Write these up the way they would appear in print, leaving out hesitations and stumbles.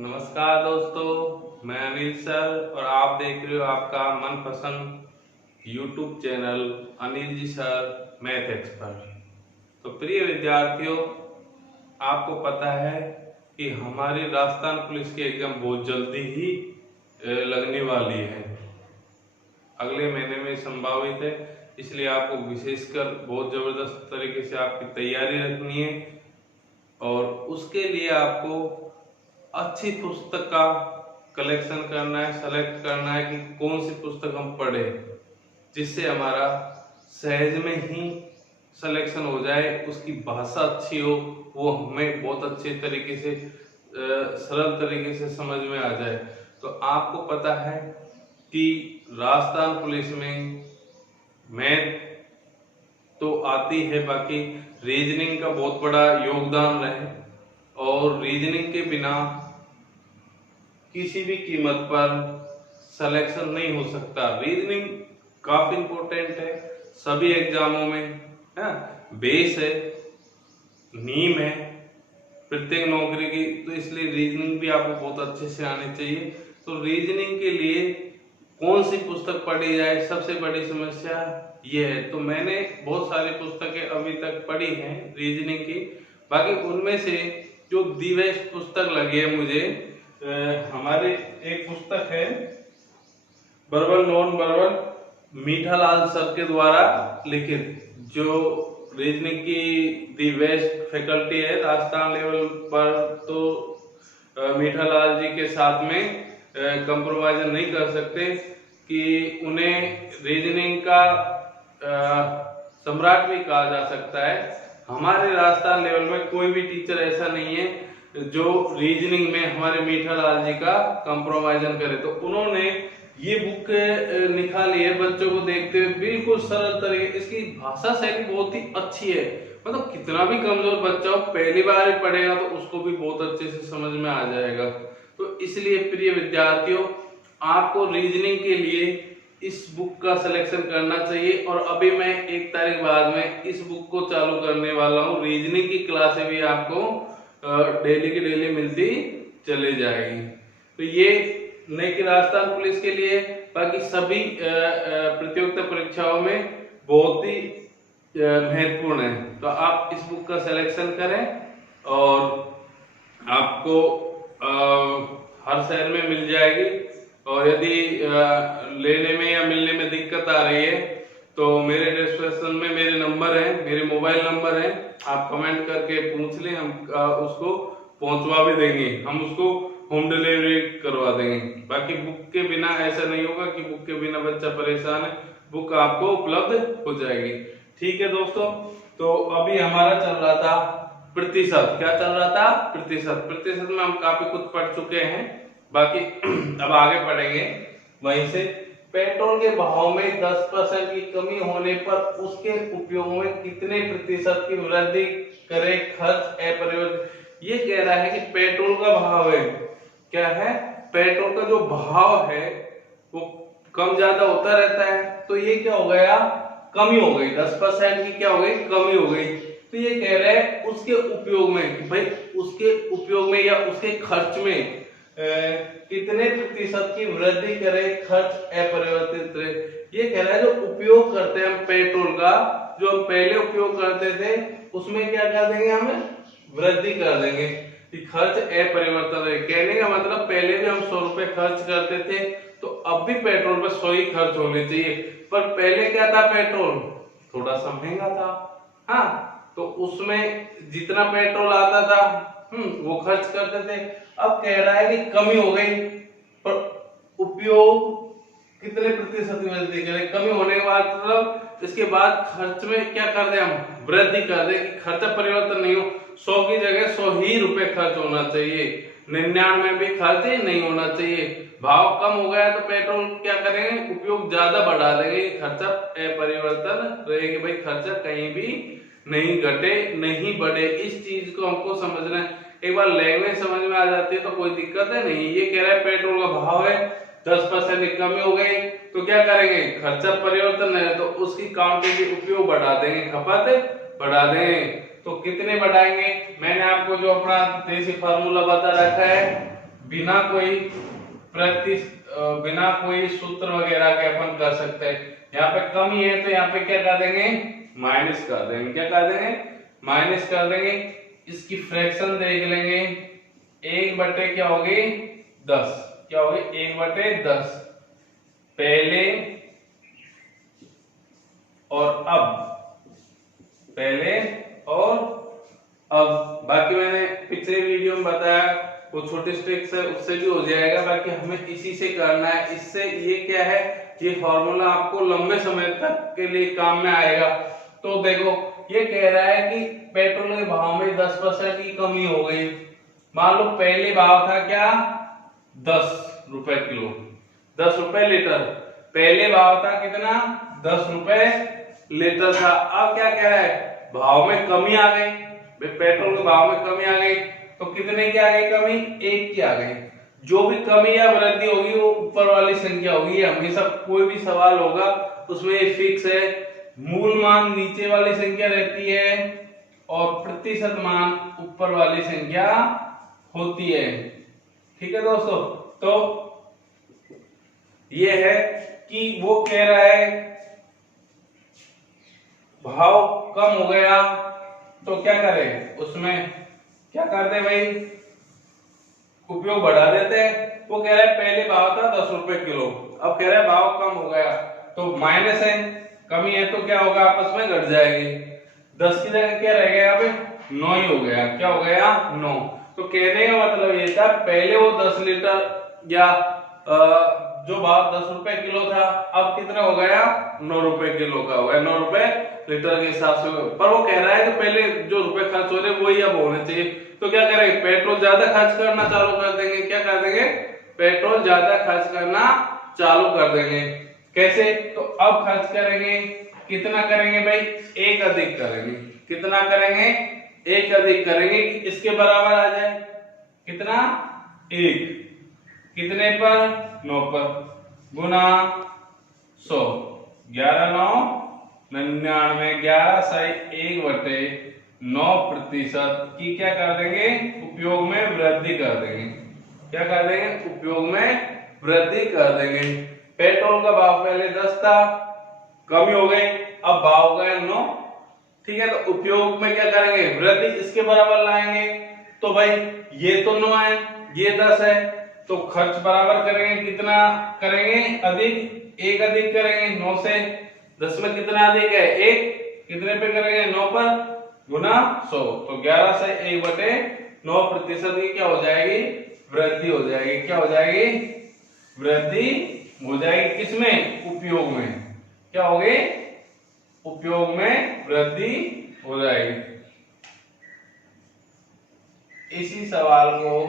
नमस्कार दोस्तों, मैं अनिल सर और आप देख रहे हो आपका मनपसंद YouTube channel Anil ji sir math expert. तो प्रिय विद्यार्थियों, आपको पता है कि हमारी राजस्थान पुलिस की एग्जाम बहुत जल्दी ही लगने वाली है, अगले महीने में संभावित है। इसलिए आपको विशेषकर बहुत ज़बरदस्त तरीके से आपकी तैयारी रखनी है और उसके लिए आपको अच्छी पुस्तक का कलेक्शन करना है, सेलेक्ट करना है कि कौन सी पुस्तक हम पढ़े जिससे हमारा सहज में ही सिलेक्शन हो जाए, उसकी भाषा अच्छी हो, वो हमें बहुत अच्छे तरीके से सरल तरीके से समझ में आ जाए। तो आपको पता है कि राजस्थान पुलिस में मैथ तो आती है, बाकी रीजनिंग का बहुत बड़ा योगदान रहे और रीजनिंग के बिना किसी भी कीमत पर सिलेक्शन नहीं हो सकता। रीजनिंग काफी इंपॉर्टेंट है सभी एग्जामों में, है बेस है, नींव है प्रत्येक नौकरी की। तो इसलिए रीजनिंग भी आपको बहुत अच्छे से आनी चाहिए। तो रीजनिंग के लिए कौन सी पुस्तक पढ़ी जाए, सबसे बड़ी समस्या ये है। तो मैंने बहुत सारी पुस्तकें अभी तक पढ़ी हैं रीजनिंग की, बाकी उनमें से जो दी बेस्ट पुस्तक लगी है मुझे, हमारे एक पुस्तक है bourbon non bourbon Mithalal sir के द्वारा लिखित, जो रीजनिंग की दी बेस्ट फैकल्टी है राजस्थान लेवल पर। तो मीठालाल जी के साथ में कंप्रोमाइज नहीं कर सकते कि उन्हें रीजनिंग का सम्राट भी कहा जा सकता है। हमारे राजस्थान लेवल में कोई भी टीचर ऐसा नहीं है जो रीजनिंग में हमारे मीठालाल जी का कंप्रोमाइजन करे। तो उन्होंने ये बुक निकाली है बच्चों को देखते हुए बिल्कुल सरल तरीके, इसकी भाषा शैली बहुत ही अच्छी है। मतलब कितना भी कमजोर बच्चा हो, पहली बार ही पढ़ेगा तो उसको भी बहुत अच्छे से समझ में आ जाएगा। तो इसलिए प्रिय विद्यार्थियों, आपको रीजनिंग के लिए इस बुक का सिलेक्शन करना चाहिए। और अभी मैं 1 तारीख बाद में इस बुक को चालू करने वाला हूँ। रीजनिंग की क्लासें भी आपको डेली की डेली मिलती चली जाएगी। तो ये नहीं कि राजस्थान पुलिस के लिए, बाकी सभी प्रतियोगिता परीक्षाओं में बहुत ही महत्वपूर्ण है। तो आप इस बुक का सिलेक्शन करें और आपको हर शहर में मिल जाएगी। और यदि लेने में या मिलने में दिक्कत आ रही है तो मेरे डिस्क्रिप्शन में मेरे नंबर है, मेरे मोबाइल नंबर है, आप कमेंट करके पूछ लें, हम उसको पहुंचवा भी देंगे, हम उसको होम डिलीवरी करवा देंगे। बाकी बुक के बिना ऐसा नहीं होगा कि बुक के बिना बच्चा परेशान है, बुक आपको उपलब्ध हो जाएगी। ठीक है दोस्तों, तो अभी हमारा चल रहा था प्रतिशत। क्या चल रहा था? प्रतिशत। प्रतिशत में हम काफी कुछ पढ़ चुके हैं, बाकी अब आगे पढ़ेंगे वहीं से। पेट्रोल के भाव में 10% की कमी होने पर उसके उपयोग में कितने प्रतिशत की वृद्धि करे खर्च अपरिवर्तित। ये कह रहा है कि पेट्रोल का भाव है, क्या है, पेट्रोल का जो भाव है वो कम ज्यादा होता रहता है। तो ये क्या हो गया, कमी हो गई, 10% की क्या हो गई, कमी हो गई। तो ये कह रहा है उसके उपयोग में, कि भाई उसके उपयोग में या उसके खर्च में कितने प्रतिशत की वृद्धि करे खर्च अपरिवर्तित रहे। ये कह रहा है जो उपयोग करते हैं हम पेट्रोल का, जो हम पहले उपयोग करते थे उसमें क्या कर देंगे, हमें वृद्धि कर देंगे कि खर्च अपरिवर्तित रहे। कहने का मतलब पहले भी हम 100 रुपए खर्च करते थे तो अब भी पेट्रोल पर 100 ही खर्च होने चाहिए। पर पहले क्या था, पेट्रोल थोड़ा सा महंगा था, हाँ, तो उसमें जितना पेट्रोल आता था वो खर्च करते थे। अब कह रहा है कि कमी हो गई, पर उपयोग कितने प्रतिशत वृद्धि करें। कमी होने के बाद मतलब इसके बाद खर्च में क्या कर दे, हम वृद्धि कर दे कि खर्चा परिवर्तन नहीं हो। 100 की जगह 100 ही रुपए खर्च होना चाहिए, 99 भी खर्च नहीं होना चाहिए। भाव कम हो गया तो पेट्रोल क्या करेंगे, उपयोग ज्यादा बढ़ा देंगे, खर्चा अपरिवर्तन रहेगी। भाई खर्चा कहीं भी नहीं घटे नहीं बढ़े, इस चीज को हमको समझना है। एक बार लैंग्वेज समझ में आ जाती है तो कोई दिक्कत है नहीं। ये कह रहा है पेट्रोल का भाव है, 10% की कमी हो गई तो क्या करेंगे, खर्चा परिवर्तन है तो उसकी क्वांटिटी उपयोग बढ़ा देंगे, खपत बढ़ा देंगे। तो कितने बढ़ाएंगे, मैंने आपको जो अपना देसी फार्मूला बता रखा है बिना कोई सूत्र वगैरह के अपन कर सकते हैं। यहाँ पे कमी है तो यहाँ पे क्या कर देंगे, माइनस कर देंगे। क्या कर देंगे, माइनस कर देंगे। इसकी फ्रैक्शन देख लेंगे, 1 बटे क्या होगी 10, क्या होगी 1/10 पहले और अब, पहले और अब। बाकी मैंने पिछले वीडियो में बताया वो छोटे स्टेप्स है, उससे भी हो जाएगा। बाकी हमें इसी से करना है। इससे ये क्या है, ये फॉर्मूला आपको लंबे समय तक के लिए काम में आएगा। तो देखो ये कह रहा है कि पेट्रोल के भाव में 10% की कमी हो गई। मान लो पहले भाव था क्या 10 रुपए किलो, 10 रुपए लीटर। पहले भाव था कितना 10 रुपए लीटर था। अब क्या कह रहा है, भाव में कमी आ गई, पेट्रोल के भाव में कमी आ गई। तो कितने की आ गई कमी, 1 की आ गई। जो भी कमी या वृद्धि होगी वो ऊपर वाली संख्या होगी। हमेशा कोई भी सवाल होगा उसमें ये फिक्स है, मूल मान नीचे वाली संख्या रहती है और प्रतिशत मान ऊपर वाली संख्या होती है। ठीक है दोस्तों, तो ये है कि वो कह रहा है भाव कम हो गया तो क्या करें, उसमें क्या कर दे भाई, उपयोग बढ़ा देते हैं। वो कह रहा है पहले भाव था 10 रुपए किलो, अब कह रहा है भाव कम हो गया तो माइनस है, कमी है तो क्या होगा, आपस में घट जाएगी। 10 की जगह क्या रह गया, अब 9 ही हो गया। क्या हो गया 9। तो कहने का मतलब ये था पहले वो 10 लीटर या जो भाव 10 रुपए किलो था अब कितना हो गया 9 रुपए किलो का हो गया, 9 रुपए लीटर के हिसाब से। पर वो कह रहा है कि पहले जो रुपए खर्च हो रहे वही अब होने चाहिए। तो क्या करेंगे, पेट्रोल ज्यादा खर्च करना चालू कर देंगे। क्या कर देंगे, पेट्रोल ज्यादा खर्च करना चालू कर देंगे। कैसे, तो अब खर्च करेंगे, कितना करेंगे भाई, 1 अधिक करेंगे। कितना करेंगे, 1 अधिक करेंगे कि इसके बराबर आ जाए। कितना, 1 कितने पर, 9 पर, गुना 100, 11 9 99, 11 सही 1/9% की क्या कर देंगे, उपयोग में वृद्धि कर देंगे। क्या कर देंगे, उपयोग में वृद्धि कर देंगे। पेट्रोल का भाव पहले 10 था, कमी हो गई, अब भाव हो गया 9। ठीक है, तो उपयोग में क्या करेंगे, वृद्धि, इसके बराबर लाएंगे। तो भाई ये तो 9 है, ये 10 है, तो खर्च बराबर करेंगे। कितना करेंगे, अधिक, 1 अधिक करेंगे 9 से। 10 में कितना अधिक है, 1, कितने पे करेंगे, 9 पर, गुना 100। तो 11 से 1/9% की क्या हो जाएगी, वृद्धि हो जाएगी। क्या हो जाएगी, वृद्धि हो जाएगी। किसमें, उपयोग में। क्या होगी, उपयोग में वृद्धि हो जाएगी। इसी सवाल को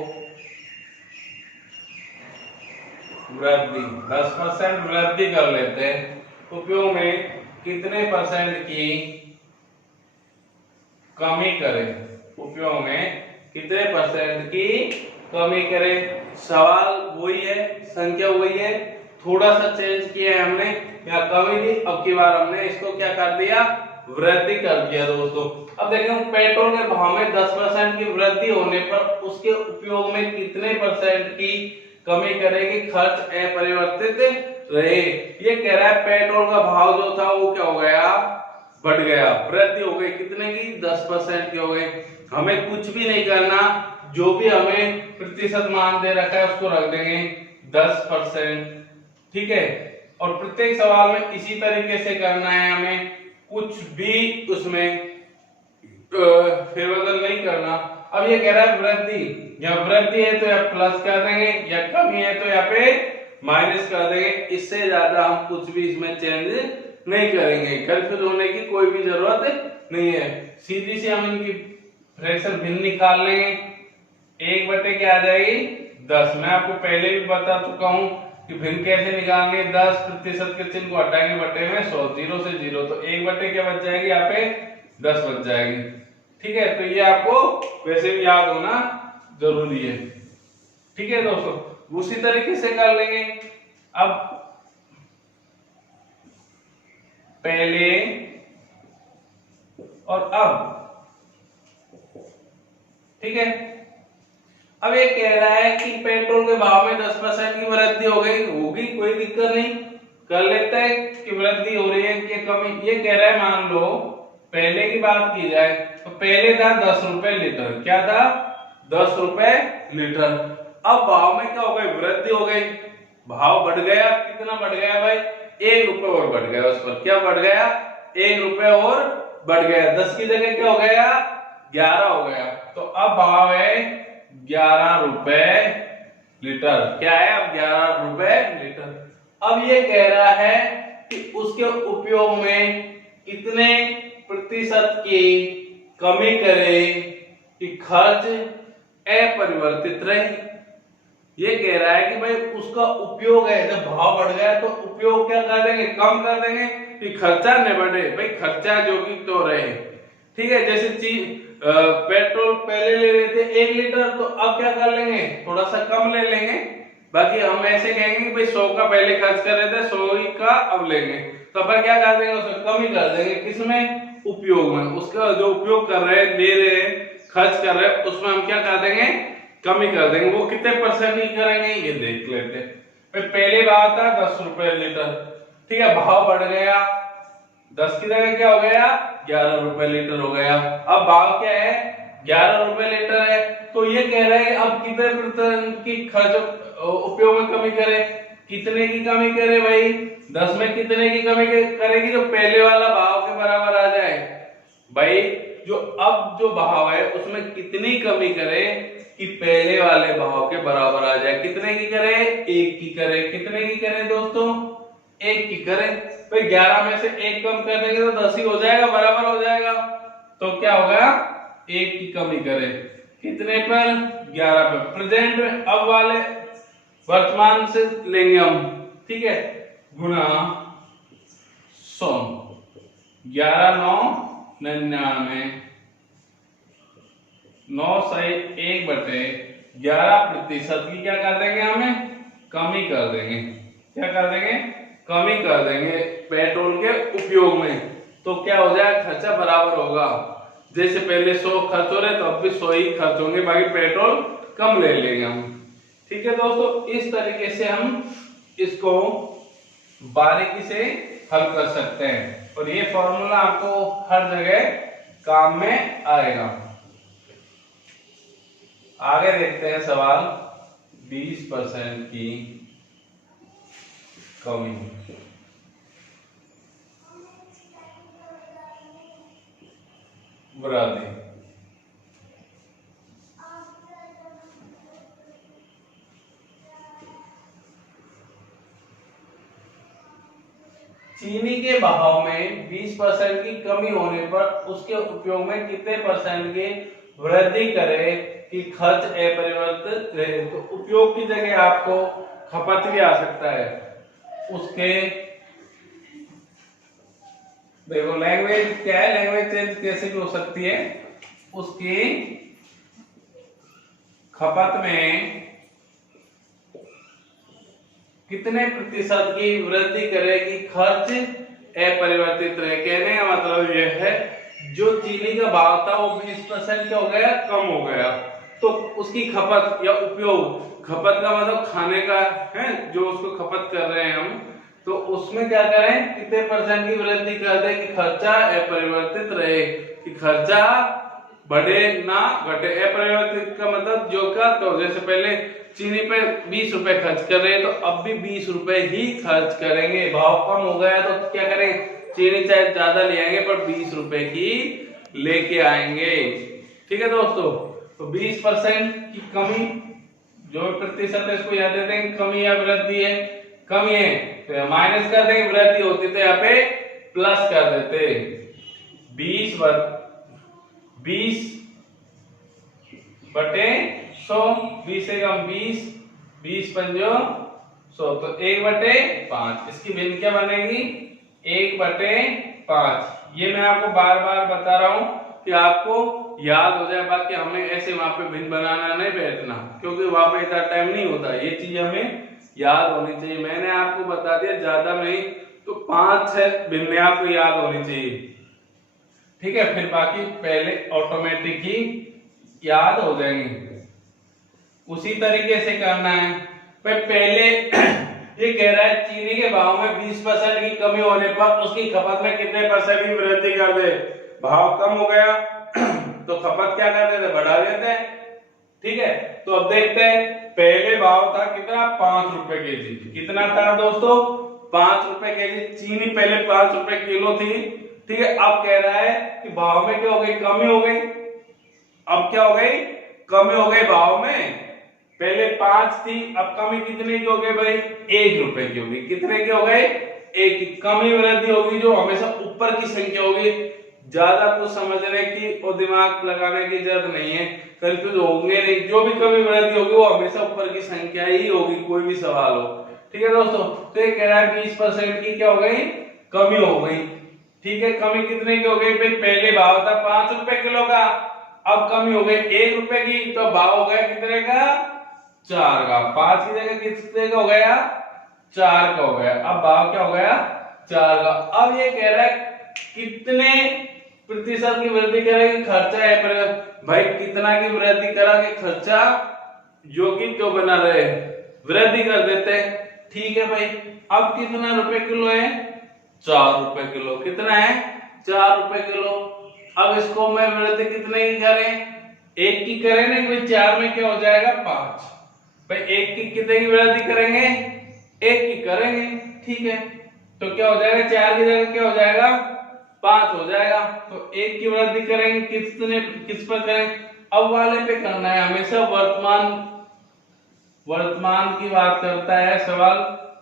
वृद्धि 10% वृद्धि कर लेते हैं, उपयोग में कितने परसेंट की कमी करें, उपयोग में कितने परसेंट की कमी करें। सवाल वही है, संख्या वही है, थोड़ा सा चेंज किया है हमने, यहाँ कमी थी, अब की बार हमने इसको क्या कर दिया, वृद्धि कर दिया दोस्तों। अब देखें पेट्रोल के भाव में 10% की वृद्धि होने पर उसके उपयोग में कितने परसेंट की कमी करेगी, खर्च अपरिवर्तित रहे। ये कह रहा है पेट्रोल का भाव जो था वो क्या हो गया, बढ़ गया, वृद्धि हो गई। कितने की, 10% की हो गई। हमें कुछ भी नहीं करना, जो भी हमें प्रतिशत मान दे रखा है उसको रख देंगे 10%। ठीक है, और प्रत्येक सवाल में इसी तरीके से करना है हमें, कुछ भी उसमें फेरबदल नहीं करना। अब ये कह रहा है वृद्धि, या वृद्धि है तो या प्लस कर देंगे, या कमी है तो यहाँ पे माइनस कर देंगे। इससे ज्यादा हम कुछ भी इसमें चेंज नहीं करेंगे, कंफ्यूज होने की कोई भी जरूरत नहीं है। सीधी सी हम इनकी फ्रैक्शन भिन्न निकाल लेंगे। 1 क्या आ जाएगी 10। मैं आपको पहले भी बता चुका हूं कि भिन्न कैसे निकालेंगे, 10% के चिन्ह को हटाएंगे, बटे में 100, 0 से 0, तो 1 क्या बच जाएगी, यहाँ पे 10 बच जाएगी। ठीक है, तो ये आपको वैसे भी याद होना जरूरी है। ठीक है दोस्तों, उसी तरीके से कर लेंगे। अब पहले और अब, ठीक है, अब ये कह रहा है कि पेट्रोल के भाव में 10% की वृद्धि हो गई, होगी, कोई दिक्कत नहीं, कर लेता है कि वृद्धि हो रही है कि कमी। ये कह रहा है मान लो पहले की बात की जाए तो पहले था 10 रुपए लीटर, क्या था 10 रुपए लीटर। अब भाव में क्या हो गई, वृद्धि हो गई, भाव बढ़ गया, कितना बढ़ गया भाई 1 रुपए और बढ़ गया, उस पर क्या बढ़ गया 1 रुपए और बढ़ गया, 10 की जगह क्या हो गया 11 हो गया। तो अब भाव है 11 रुपए लीटर, क्या है अब 11 रुपए लीटर। अब ये कह रहा है कि उसके उपयोग में कितने प्रतिशत की कमी करें कि खर्च अपरिवर्तित रहे। ये कह रहा है कि भाई उसका उपयोग है, जब भाव बढ़ गया तो उपयोग क्या कर देंगे, कम कर देंगे कि खर्चा न बढ़े, भाई खर्चा जो कि तो रहे। ठीक है, जैसे चीज पेट्रोल पहले ले रहे थे 1 लीटर, तो अब क्या कर लेंगे थोड़ा सा कम ले लेंगे, बाकी हम ऐसे कहेंगे कि भाई 100 का पहले खर्च कर रहे थे 100 ही का अब लेंगे, तो अपन क्या कर देंगे उसमें कम ही कर देंगे, किसमें उपयोग में, उसका जो उपयोग कर रहे हैं ले रहे हैं खर्च कर रहे हैं उसमें हम क्या कर देंगे कम ही कर देंगे। वो कितने परसेंट ही करेंगे ये देख लेते हैं। भाई पहले भाव था 10 रुपए लीटर, ठीक है, भाव बढ़ गया 10 की जगह क्या हो गया 11 रुपए लीटर हो गया। अब भाव क्या है 11 रुपए लीटर है, तो ये कह रहे हैं अब कितने प्रतिशत की खर्च उपयोग में कमी करे, कितने की कमी करे भाई 10 में कितने की कमी करेगी, जो पहले वाला भाव के बराबर आ जाए। भाई जो अब जो भाव है उसमें कितनी कमी करे कि पहले वाले भाव के बराबर आ जाए, कितने की करे 1 की करे, कितने की करे दोस्तों 1 की करे। तो 11 में से 1 कम कर देंगे तो 10 ही हो जाएगा, बराबर हो जाएगा, तो क्या होगा 1 की कमी करे, कितने पर 11 पर। प्रेजेंट में अब वाले वर्तमान से लेंगे हम, ठीक है, गुना 100, 11 9 99, 9 सही 1 बटे 11% की क्या कर देंगे हमें कमी कर देंगे, क्या कर देंगे कमी कर देंगे पेट्रोल के उपयोग में। तो क्या हो जाएगा खर्चा बराबर होगा, जैसे पहले 100 खर्च हो रहे तो अब भी 100 ही खर्च होंगे, बाकी पेट्रोल कम ले लेंगे हम। ठीक है दोस्तों, इस तरीके से हम इसको बारीकी से हल कर सकते हैं और ये फॉर्मूला आपको हर जगह काम में आएगा। आगे देखते हैं सवाल 20% की कमी। वृद्धि चीनी के भाव में 20% की कमी होने पर उसके उपयोग में कितने परसेंट की वृद्धि करे कि खर्च अपरिवर्तित रहे। तो उपयोग की जगह आपको खपत भी आ सकता है, उसके देखो लैंग्वेज क्या है, लैंग्वेज चेंज कैसे भी हो सकती है, उसकी खपत में कितने प्रतिशत की वृद्धि करेगी खर्च अपरिवर्तित रहे। कहने का मतलब यह है जो चीनी का भाव था वो 20% क्या हो गया कम हो गया, तो उसकी खपत या उपयोग, खपत का मतलब खाने का है जो उसको खपत कर रहे हैं हम, तो उसमें क्या करें कितने परसेंट की वृद्धि कर दे कि खर्चा अपरिवर्तित रहे, कि खर्चा बढ़े ना घटे। अपरिवर्तित का मतलब जो का तो जैसे पहले चीनी पे 20 रुपए खर्च कर रहे हैं तो अब भी 20 रुपए ही खर्च करेंगे, भाव कम हो गया तो क्या करें चीनी चाहे ज्यादा ले आएंगे पर 20 रुपए की लेके आएंगे। ठीक है दोस्तों, तो 20% की कमी जो प्रतिशत है इसको याद देते हैं, कमी या वृद्धि है, कमी है तो माइनस कर देंगे, वृद्धि होती तो यहाँ पे प्लस कर देते। 20 बटे 100, 20 से कम 20, 20 पंजो 100, तो 1 बटे 5, इसकी भिन्न क्या बनेगी 1 बटे 5। ये मैं आपको बार बार बता रहा हूं कि आपको याद हो जाए, बाकी हमें ऐसे वहां पे भिन्न बनाना नहीं बैठना, क्योंकि वहां पे इतना टाइम नहीं होता, ये चीज हमें याद होनी चाहिए। मैंने आपको बता दिया ज्यादा नहीं तो 5-6 भिन्न आपको याद होनी चाहिए, ठीक है, फिर बाकी पहले ऑटोमेटिक ही याद हो जाएंगे। उसी तरीके से करना है। भाई पहले ये कह रहा है चीनी के भाव में 20% की कमी होने पर उसकी खपत में कितने % की वृद्धि कर दे। भाव कम हो गया तो खपत क्या कर देते, बढ़ा देते हैं। ठीक है, तो अब देखते हैं पहले भाव था कितना, 5 रुपए केजी। कितना था दोस्तों, 5 रुपए केजी चीनी पहले 5 रुपए किलो थी। ठीक है, अब कह रहा है कि भाव में क्या हो गई, कमी हो गई। अब क्या हो गई, कमी हो गई भाव में। पहले 5 थी, अब कमी कितने की हो गई भाई, 1 रुपए की होगी। कितने की हो गई, 1 की। कमी वृद्धि होगी जो हमेशा ऊपर की संख्या होगी। ज्यादा कुछ समझने की और दिमाग लगाने की जरूरत नहीं है, कंफ्यूज होंगे नहीं। जो भी कमी वृद्धि होगी वो हमेशा ऊपर की संख्या ही होगी, कोई भी सवाल हो। ठीक है दोस्तों, तो ये कह रहा है 20% की क्या हो गई, कमी हो गई। ठीक है, कमी कितने की हो गई भाई, पहले भाव था 5 रुपए किलो का, अब कमी हो गई 1 रुपए की, तो भाव हो गया कितने का, 4 का। 5 की जगह कितने का हो गया, 4 का हो गया। अब भाव क्या हो गया, 4 का। अब ये कह रहा है कितने प्रतिशत की वृद्धि करेगी, खर्चा है पर भाई कितना की वृद्धि करा के खर्चा जो कि जो बना रहे वृद्धि कर देते हैं। ठीक है भाई, अब कितना रुपए किलो है, 4 रुपए किलो। कितना है, 4 रुपए किलो। अब इसको मैं वृद्धि कितने की करें, 1 की करें ना, भाई 4 में क्या हो जाएगा, 5। भाई 1 की कितने की वृद्धि करेंगे, 1 की करेंगे। ठीक है, तो क्या हो जाएगा, 4 की जगह क्या हो जाएगा, 5 हो जाएगा। तो 1 की वृद्धि करेंगे, किस पर करें, अब वाले पे करना है। हमेशा वर्तमान की बात करता है सवाल,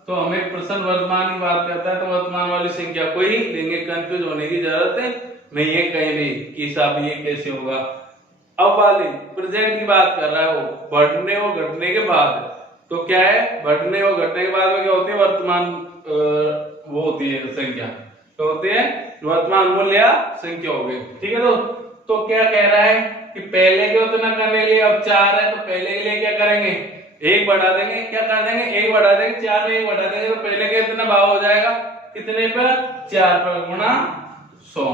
तो हमें प्रश्न वर्तमान की बात करता है तो वर्तमान वाली संख्या को ही लेंगे। कंफ्यूज होने की जरूरत नहीं है कहीं भी कि साहब ये कैसे होगा। अब वाले प्रेजेंट की बात कर रहा है, वो बढ़ने और घटने के बाद। तो क्या है, बढ़ने और घटने के बाद में क्या होती है, वर्तमान वो होती है संख्या, तो होती है वर्तमान मूल्य संख्या हो गई। ठीक है, तो क्या कह रहा है कि पहले के उतना करने लिए, अब 4 है तो पहले के लिए क्या करेंगे, 1 बढ़ा देंगे। क्या कर देंगे, 1 बढ़ा देंगे। 4 में 1 बढ़ा देंगे तो पहले के इतना भाव हो जाएगा, कितने पर, 4 पर गुणा 100,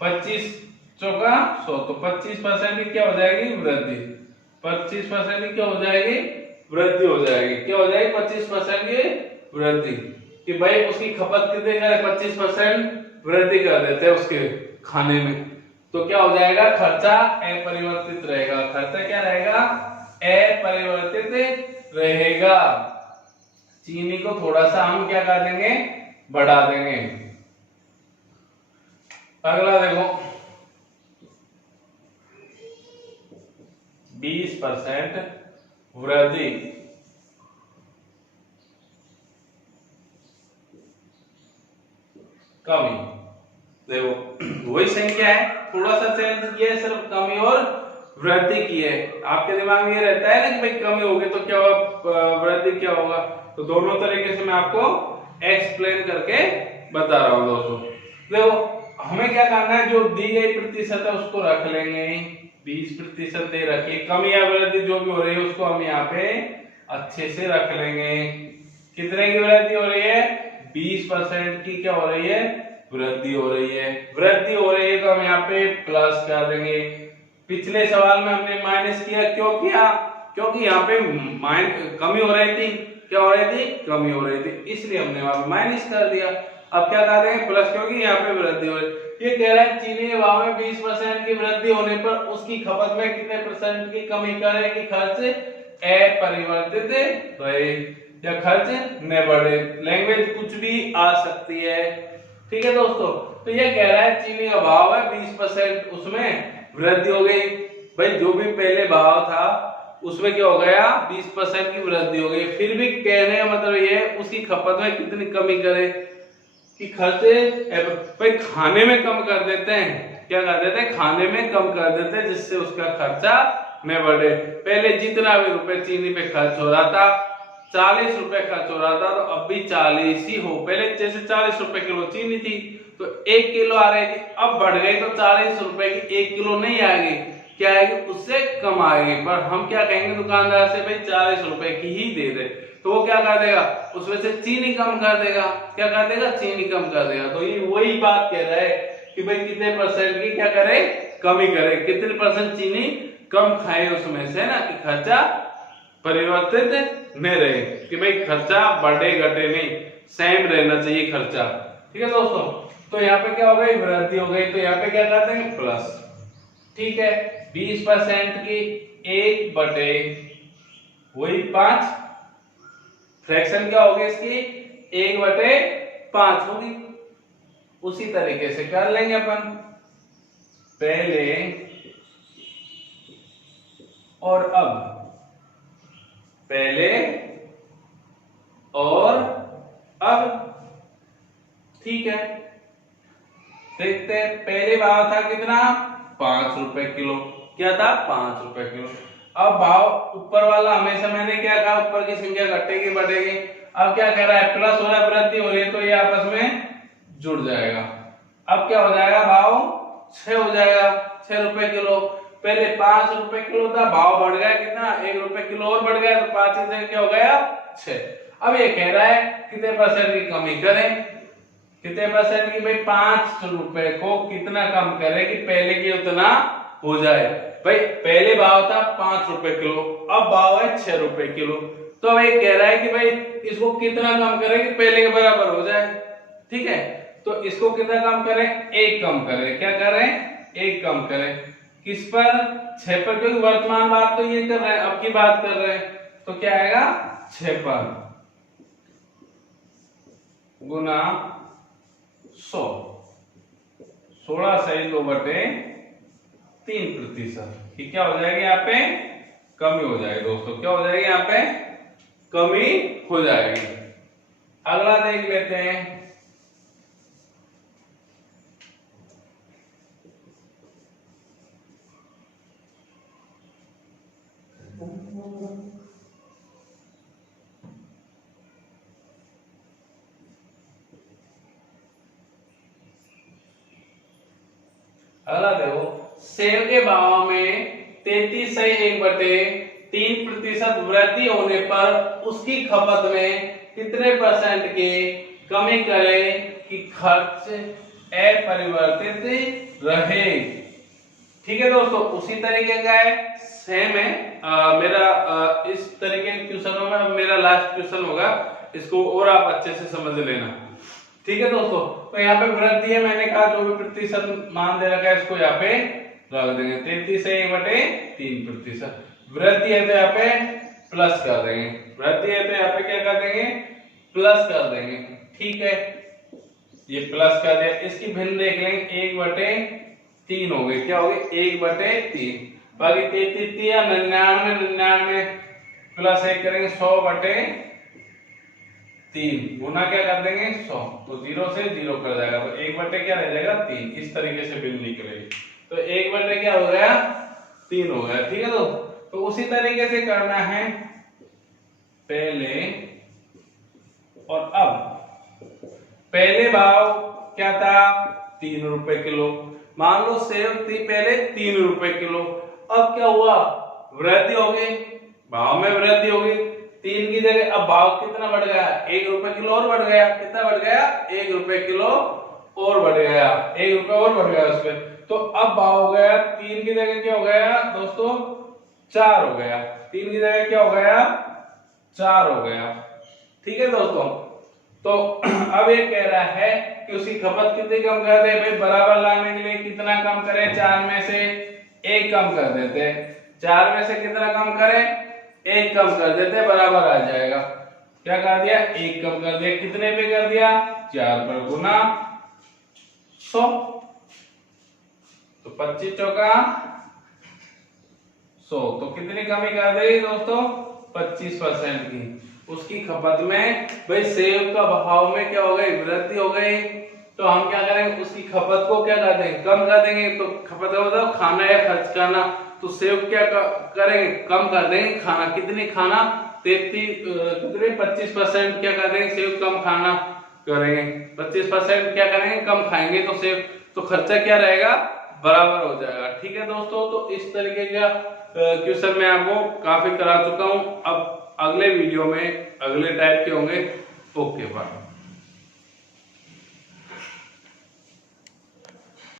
25 चौका 100, तो 25% की क्या हो जाएगी, वृद्धि। 25% की क्या हो जाएगी, वृद्धि हो जाएगी। क्या हो जाएगी, 25% की वृद्धि। कि भाई उसकी खपत कितने करे, 25% वृद्धि कर देते हैं उसके खाने में। तो क्या हो जाएगा, खर्चा अपरिवर्तित रहेगा। खर्चा क्या रहेगा, अपरिवर्तित रहेगा। चीनी को थोड़ा सा हम क्या कर देंगे, बढ़ा देंगे। अगला देखो, 20% वृद्धि। कमी, देखो वही संख्या है, थोड़ा सा चेंज किया है, सिर्फ कमी और वृद्धि की है। आपके दिमाग में ये रहता है ना कि भाई कमी होगी तो क्या होगा, वृद्धि क्या होगा। तो दोनों तरीके से मैं आपको एक्सप्लेन करके बता रहा हूं दोस्तों। देखो हमें क्या करना है, जो दी गई प्रतिशत है उसको रख लेंगे, 20% दे रखिए। कमी या वृद्धि जो भी हो रही है उसको हम यहाँ पे अच्छे से रख लेंगे। कितने की वृद्धि हो रही है, 20% की क्या हो रही है, वृद्धि हो रही है। वृद्धि हो रही है तो हम यहाँ पे प्लस कर देंगे। पिछले सवाल में हमने माइनस किया, क्यों किया, क्योंकि यहाँ पे कमी हो रही थी। क्या हो रही थी, कमी हो रही थी, इसलिए हमने वहां पे माइनस कर दिया। अब क्या कर देंगे, प्लस, क्योंकि यहाँ पे वृद्धि हो रही है। ये कह रहा है चीनी के भाव में 20% की वृद्धि होने पर उसकी खपत में कितने % की कमी करेगी, खर्च अपरिवर्तित रहे या खर्च न बढ़े। लैंग्वेज कुछ भी आ सकती है। ठीक है दोस्तों, तो ये कह रहा है चीनी का भाव है 20%, उसमें वृद्धि हो गई। भाई जो भी पहले भाव था उसमें क्या हो गया, 20% की वृद्धि हो गई। फिर भी कहने का मतलब ये है उसकी खपत में कितनी कमी करे कि खर्चे भाई खाने में कम कर देते हैं। क्या कर देते हैं, खाने में कम कर देते हैं, जिससे उसका खर्चा न बढ़े। पहले जितना भी रुपए चीनी पे खर्च हो रहा था, 40 रुपए खर्च हो रहा था, तो अब भी 40 ही हो। पहले जैसे 40 रुपए किलो चीनी थी तो 1 किलो आ रही थी, अब बढ़ गई तो 40 रुपए की 1 किलो नहीं आएगी, क्या आएगी, उससे कम आएगी। पर हम क्या कहेंगे दुकानदार से, भाई 40 रुपए की ही दे दे, तो वो क्या कर देगा, उसमें से चीनी कम कर देगा। क्या कर देगा, चीनी कम कर देगा। तो ये वही बात कह रहा है कि भाई कितने % की क्या करे, कमी करे, कितने % चीनी कम खाए उसमें से ना, कि खर्चा परिवर्तित नहीं रहे, कि भाई खर्चा बढ़े घटे नहीं, सेम रहना चाहिए खर्चा। ठीक है दोस्तों, तो यहाँ पे क्या हो गई, वृद्धि हो गई, तो यहाँ पे क्या कर देंगे प्लस। ठीक है, 20% की 1/5 फ्रैक्शन क्या होगी इसकी, 1/5 होगी। उसी तरीके से कर लेंगे अपन, पहले और अब, पहले और अब। ठीक है, देखते हैं, पहले भाव था कितना, 5 रुपए किलो, क्या था 5 रुपए किलो। अब भाव ऊपर वाला हमेशा मैंने क्या कहा, ऊपर की संख्या घटेगी बढ़ेगी, अब क्या कह रहा है, प्लस हो रहा है, वृद्धि हो रही है, तो ये आपस में जुड़ जाएगा। अब क्या हो जाएगा, भाव 6 हो जाएगा, 6 रुपए किलो। पहले 5 रुपए किलो था, भाव बढ़ गया कितना, 1 रुपए किलो और बढ़ गया, तो 5 से क्या हो गया 6। अब ये कह रहा है कितने परसेंट की कमी करें, कितने परसेंट की, भाई 5 रुपए को कितना कम करें कि पहले की उतना हो जाए। भाई पहले भाव था 5 रुपए किलो, अब भाव है 6 रुपए किलो, तो भाई कह रहा है कि भाई इसको कितना कम करें कि पहले के बराबर हो जाए। ठीक है, तो इसको कितना कम करें, 1 कम करें, क्या करें 1 कम करें, किस पर, 6 पर, क्योंकि वर्तमान बात तो ये कर रहे हैं, अब की बात कर रहे हैं, तो क्या आएगा 6 पर गुना 100, 16 सही 2/3%, कि क्या हो जाएगी यहाँ पे, कमी हो जाएगी दोस्तों, क्या हो जाएगी यहाँ पे, कमी हो जाएगी। अगला देख लेते हैं, अगला देखो, सेब के भाव में 33 से 1/3% वृद्धि होने पर उसकी खपत में कितने परसेंट की कमी करें कि खर्च अपरिवर्तित रहे। ठीक है दोस्तों, उसी तरीके का है, सेम है। मेरा इस तरीके के क्वेश्चनों में मेरा लास्ट क्वेश्चन होगा, इसको और आप अच्छे से समझ लेना। ठीक है दोस्तों, तो यहाँ पे वृद्धि है, मैंने कहा जो भी प्रतिशत मान दे रखा है इसको यहाँ पे रख देंगे, 33 से 1/3%। वृद्धि है तो यहाँ पे प्लस कर देंगे, वृद्धि है तो यहाँ पे क्या कर देंगे, प्लस कर देंगे। ठीक है, ये प्लस कर दिया, इसकी भिन्न देख लेंगे, 1/3 हो गई, क्या हो गई 1/3, बाकी 33 या 99 प्लस 1 करेंगे 100/3 गुना क्या कर देंगे 100, तो 0 से 0 कर जाएगा, तो 1/3 क्या रह जाएगा 3। इस तरीके से भिन्न निकलेगी, तो 1/3 क्या हो गया 3 हो गया। ठीक है तो उसी तरीके से करना है, पहले और अब। पहले भाव क्या था 3 रुपए किलो, मान लो सेब थी पहले 3 रुपए किलो, अब क्या हुआ वृद्धि हो गई, भाव में वृद्धि हो गई, 3 की जगह अब भाव कितना बढ़ गया 1 रुपए किलो और बढ़ गया, कितना बढ़ गया 1 रुपए किलो और बढ़ गया, 1 रुपए और बढ़ गया उस पर, तो अब भाव हो गया 3 की जगह क्या हो गया दोस्तों 4 हो गया, 3 की जगह क्या हो गया 4 हो गया। ठीक है दोस्तों, तो अब ये कह रहा है कि उसकी खपत कितनी कम कर दे, भाई बराबर लाने के लिए कितना कम करें, 4 में से 1 कम कर देते हैं, 4 में से कितना कम करें 1 कम कर देते, बराबर आ जाएगा। क्या कर दिया 1 कम कर दिया, कितने पे कर दिया 4 पर गुना 100, तो 25 चौका 100, तो कितनी कमी कर देगी दोस्तों 25% की उसकी खपत में। भाई सेब का भाव में क्या हो गई वृद्धि हो गई, तो हम क्या करेंगे उसकी खपत को क्या कर देंगे कम कर देंगे, तो खपत का मतलब खाना या खर्च करना, तो सेब क्या करेंगे कम कर देंगे खाना, कितनी खाना 25% क्या कर देंगे सेब कम खाना करेंगे, 25% क्या करेंगे कम खाएंगे, तो सेब तो खर्चा क्या रहेगा बराबर हो जाएगा। ठीक है दोस्तों, तो इस तरीके का क्वेश्चन मैं आपको काफी करा चुका हूं, अब अगले वीडियो में अगले टाइप के होंगे। Okay bye.